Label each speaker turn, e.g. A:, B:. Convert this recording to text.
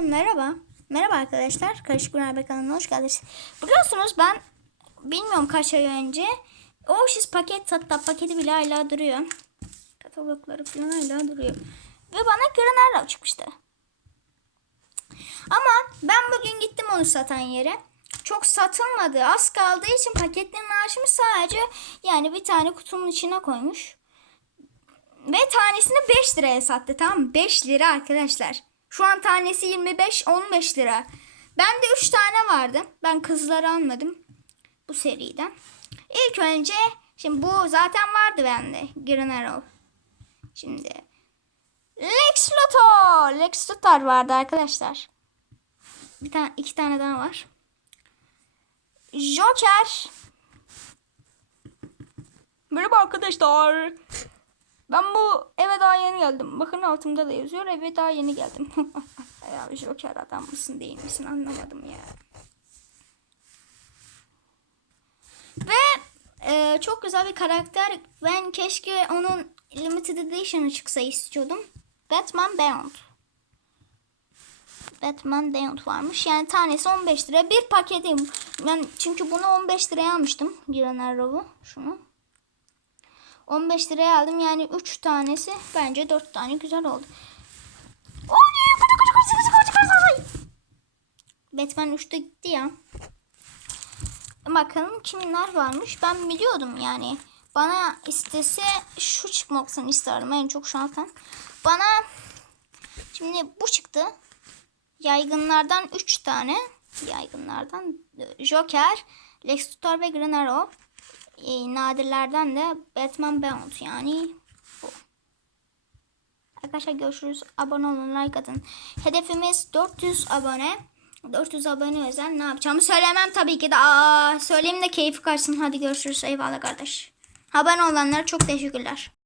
A: Merhaba. Merhaba arkadaşlar. Karışık Beraber kanalına hoş geldiniz. Biliyorsunuz ben bilmiyorum kaç ay önce Oasis paket hatta paketi bile hala duruyor. Katalogları falan hala duruyor. Ve bana Granada çıkmıştı. Ama ben bugün gittim onu satan yere. Çok satılmadı. Az kaldığı için paketlerini açmış sadece yani bir tane kutunun içine koymuş. Ve tanesini 5 liraya sattı tamam mı? 5 lira arkadaşlar. Şu an tanesi 25-15 lira. Bende 3 tane vardı. Ben kızları almadım. Bu seriden. İlk önce şimdi bu zaten vardı bende. Green Arrow. Şimdi Lex Luthor. Lex Luthor vardı arkadaşlar. Bir tane iki tane daha var. Joker. Merhaba arkadaşlar. Ben bu eve daha yeni geldim. Bakın altımda da yazıyor. Eve daha yeni geldim. ya Joker adam mısın değil misin anlamadım ya. Ve e, çok güzel bir karakter. Ben keşke onun limited edition'ı çıksa istiyordum. Batman Beyond. Batman Beyond varmış. Yani tanesi 15 lira. Bir paketi. Ben çünkü bunu 15 liraya almıştım. Giran Arrow'u. Şunu. 15 liraya aldım. Yani 3 tanesi bence 4 tane güzel oldu. Batman 3'te gitti ya. Bakalım kimler varmış. Ben biliyordum yani. Bana istese şu çıkmasını isterdim en çok şansen. Bana şimdi bu çıktı. Yaygınlardan 3 tane. Yaygınlardan Joker, Lex Luthor ve Green Arrow e, nadirlerden de Batman Beyond yani bu. Arkadaşlar görüşürüz. Abone olun, like atın. Hedefimiz 400 abone. 400 abone özel ne yapacağımı söylemem tabii ki de. Aa, söyleyeyim de keyfi kaçsın. Hadi görüşürüz. Eyvallah kardeş. Abone olanlara çok teşekkürler.